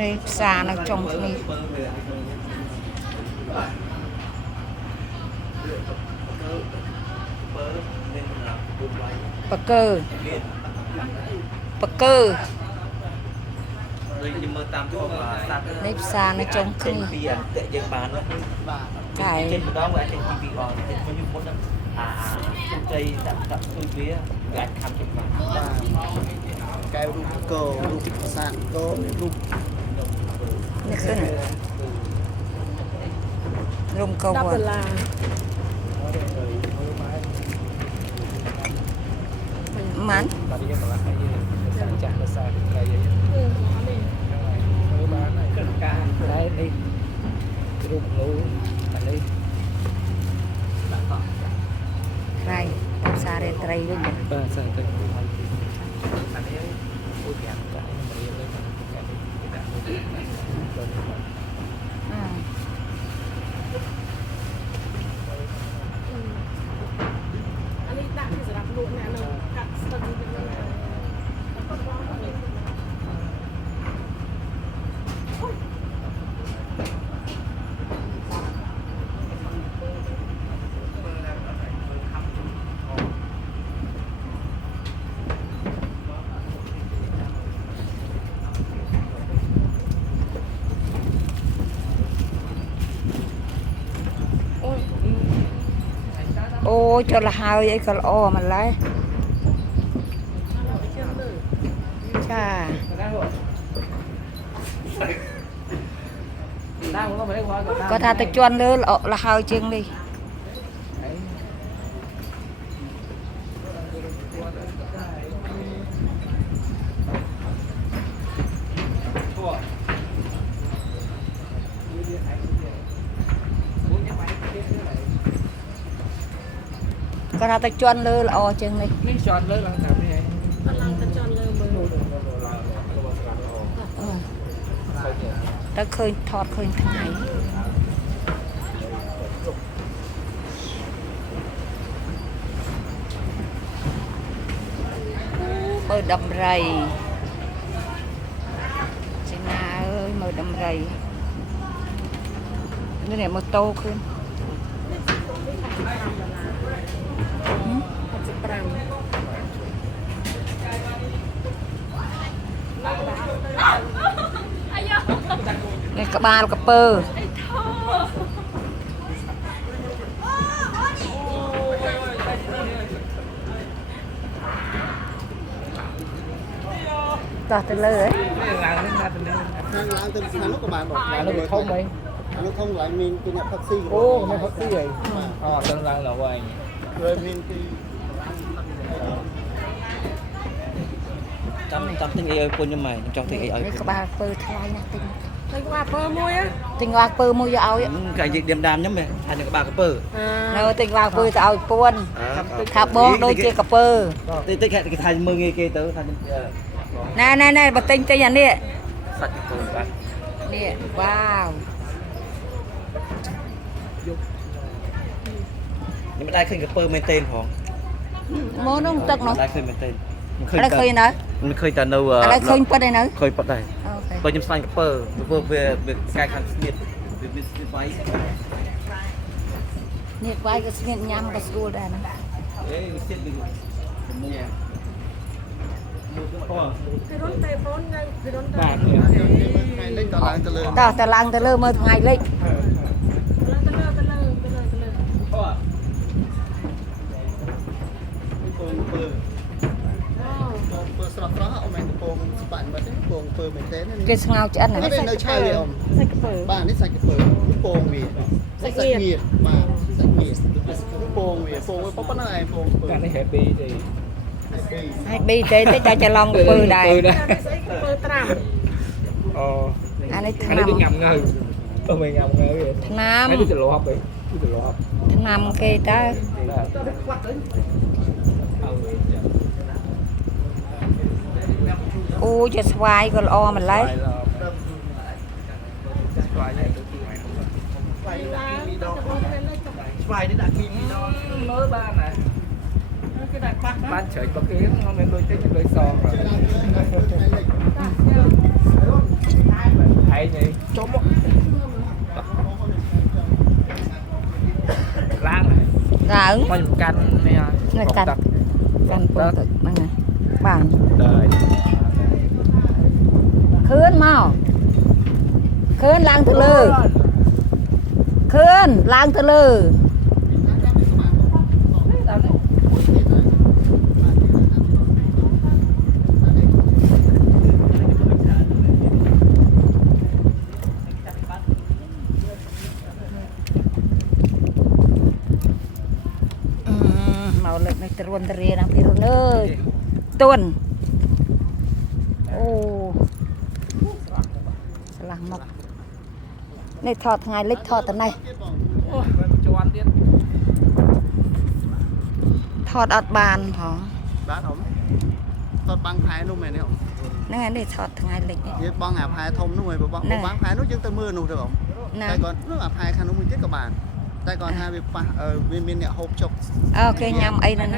នេះផ្សារនៅចុងនេះបកើ នេះផ្សារនៅចុងគ្នាចាយចេញម្ដងវាចេញពី2 ចេញវិញមុនជ័យដាក់ជួយវាអាចខំចេញបានកែវរូបកោរូបប្រាសាទកោរូបនេះគឺរុំកោវត្តម៉ាន់ចាស់ភាសាត្រីបានកិច្ចការដែរនេះរូបនោះអានេះដាក់កក់ត្រីតាមសារេត្រីវិញបាទសារត្រីអានេះពួកយ៉ាងកាយរៀនเลยបាទដាក់អានេះដាក់ពីសម្រាប់លក់អ្នកនៅកាត់ស្ទឹងនេះអូចុះលហើយអីក៏ល្អម្ល៉េះចាគាត់ថាទៅជន់លើលហើយជាងនេះគាត់ថាទៅជន់លើល្អជាងនេះនេះជន់លើឡើងតាមនេះឯងគាត់ឡើងទៅជន់លើមើលទៅឃើញថតឃើញថ្ងៃមើលដំរីចេញណាអើយមើលដំរីនេះម៉ូតូឃើញនេះក្បាលកពើតោះទៅលើហ៎ឡើងទៅខាងនោះក៏បានបងឡើងទៅធំហីនោះធំឡើងមានពីអ្នកផឹកស៊ីអូអ្នកផឹកស៊ីហីអូដល់ឡើងដល់វិញrồiមានពីចាំទិញអីឲ្យពុញខ្ញុំហ្នឹងចង់ទិញអីឲ្យក្បាលពើថ្លៃណាស់ទិញក្បាលពើមួយទិញក្បាលពើមួយយកឲ្យកាយឌៀមដាមខ្ញុំថានឹងក្បាលកពើនៅទិញក្បាលពើទៅឲ្យពួនថាបងដូចជាកពើតិចគេថាមើងងាយគេទៅថាណែបើទិញអានេះសាច់កពើបាទនេះវ៉ាវខ្ញុំមិនដែលឃើញកពើមែនទេផងមកនោះទឹកនោះដែលឃើញមែនទេមិនឃើញតែឃើញនៅមិនឃើញតែនៅឥឡូវឃើញប៉ិតឯនៅឃើញប៉ិតដែរបើខ្ញុំស្វែងកពើវាកាយខាងស្ងៀតវាស្ងៀតវាយនេះវាយក៏ស្ងៀតញ៉ាំក៏ស្រួលដែរណាអេវាស្ងៀតវានេះពីរុនទេហ្វូននៅពីរុនបាទថ្ងៃលិចតឡើងទៅលើតឡើងទៅលើមើលថ្ងៃលិចស្រស់ៗអមកំពងស្បាក់បាត់ទេកំពងពើមែនទេគេស្ងោឆ្អិននេះនៅឆៅទេអមសាច់កពើបាទនេះសាច់កពើកំពងវាសាច់ងៀតបាទសាច់ងៀតកំពងវាប៉ុណ្ណឹងឯងកំពងពើនេះហេប៊ីទេហេប៊ីទេតិចតែច្រឡំកំពើដែរស្អីកំពើត្រាំអូអានេះថ្នាំញ៉ាំងើទៅមិនញ៉ាំងើថ្នាំនេះទៅលាប់ឯងទៅលាប់ថ្នាំគេតើអូជាស្វាយក៏ល្អម្ល៉េះស្វាយនេះទៅទីស្វាយនេះដាក់គីមីដងមើលបានណាគេដាក់ប៉ះបានជ្រៃបកគេមិនមែនដូចទេដូចសង hay gì chôm lang gạo mình canh nè này canh canh bột thực này bàn đời khươn mau khươn lang từ lư khươn lang từ lư màu lực này tuôn teri nang biru nơi tuôn ô salah mọc này thọt ngày lịch thọt tận này thọt ọt bàn hả bán ổng tọt băng thái luôn mày nè ổng nè ngày này thọt ngày lịch vậy băng ạp hai thông luôn mày băng băng thái nó chân tới mưa luôn được ổng tại còn nước ạp hai khăn nó mới chết các bạn tại còn hai bị viên miên nhẹ hộp chọc ok nhầm ấy nè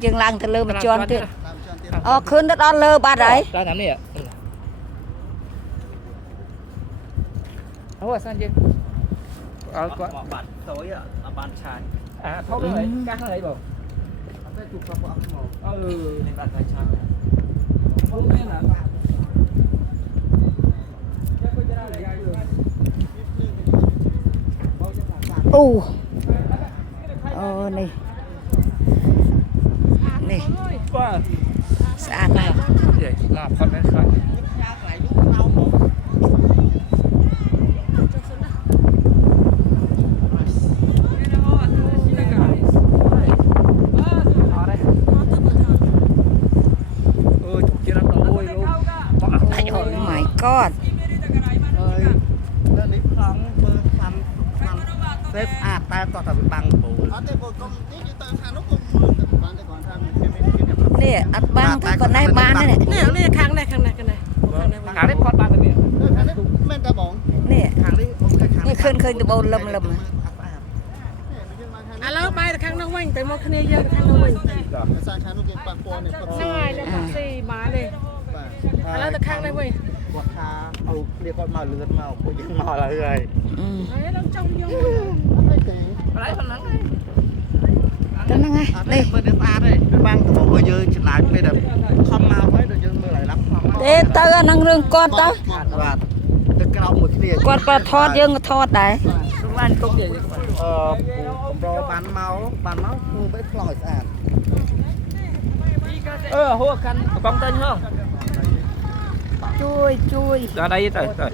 dừng lăng từ lơ mà tròn tuyệt khơi đất on lơ ba đấy ra nắm đi ạ ủa sao chứ có bạn tối ạ bạn trai à thôi rồi các này bảo nên bạn trai trai không nên là này này sạch này vậy là con đấy phải oh my god xếp ta có thể bằng bộ nè ăn băng thôi còn đây ban này nè khang này hàng đấy con ba cái men ta bỏng nè hàng đấy nè khơi từ bầu lầm à lâu bay khang nó quanh tới một khné giờ khang nó quanh sang khang nó cái băng po này này là taxi má này à lâu tới khang này quanh quạt kháเอาเรียกว่ามาเลือดมาผู้หญิงมาอะไรเลย đấy nó trong vô lấy phần nắng cái năng ai đây មើលទៅស្អាតទេបាំងទៅមកយើងចំណាយពេលដែលខំមកហើយដល់យើងមើលឲ្យឡាប់ខំ ទេទៅអានឹងរឿងគាត់ទៅ បាទទៅក្រោមមួយគ្នា គាត់ក៏ថតយើងក៏ថតដែរ lúc anh cũng vậy ប្របានមកគូបីខ្លោចស្អាត hua khăn con tên không ជួយ ra đây tới tới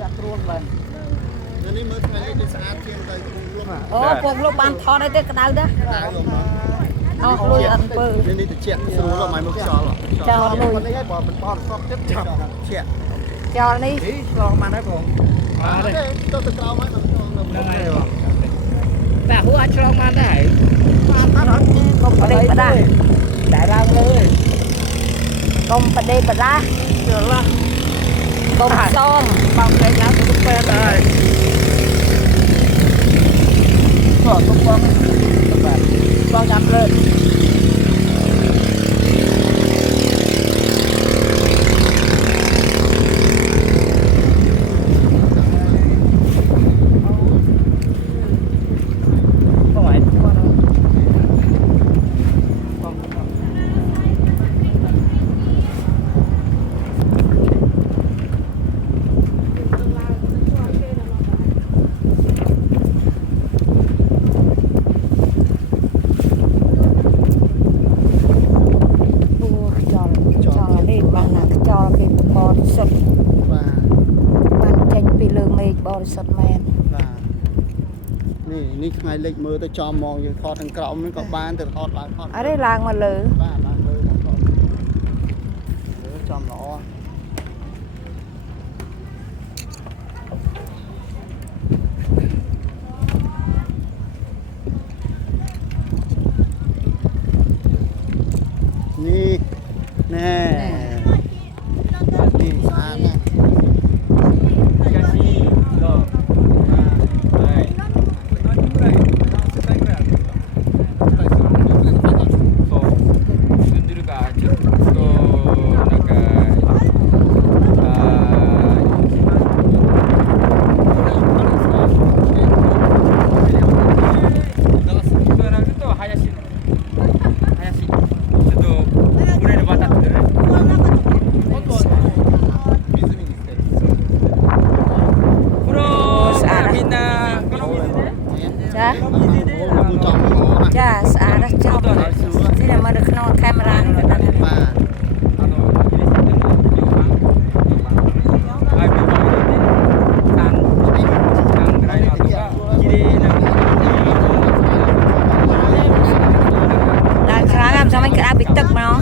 នេះមើលថ្ងៃនេះស្អាតជាងទៅគូលំ អូពងលោកបានថតឲ្យទេក្តៅដែរអស់លុយអត់ពើ នេះទៅជាស្រួលមកមកខ្យល់ ចោលលុយ នេះឲ្យបើមិនបត់សក់ចិត្តចាប់ជា ចោលនេះ នេះឆ្លងបានហើយបងទៅក្រោមហើយទៅឆ្លងនៅមុខទេបង แต่หัวชองมาได้ បានអត់ កុំប្រដេកប្រដា ได้ล่างเลย កុំប្រដេកប្រដា เดี๋ยวละ កុំសង บางแกงน้ำตุ๊กแป้ได้ก็ตุ๊กแป้แบบบางยับเลย បរិសុទ្ធមែន បាទនេះថ្ងៃលេខមើលទៅចំមកយើងថតខាងក្រោមនេះក៏បានទៅថតឡើងថត អរេឡើងមកលើ បាទឡើងលើមកថតចំល្អនេះណែនេះស្អាតណាស់ Sendiri kah? เอาไปตึกมาเนาะ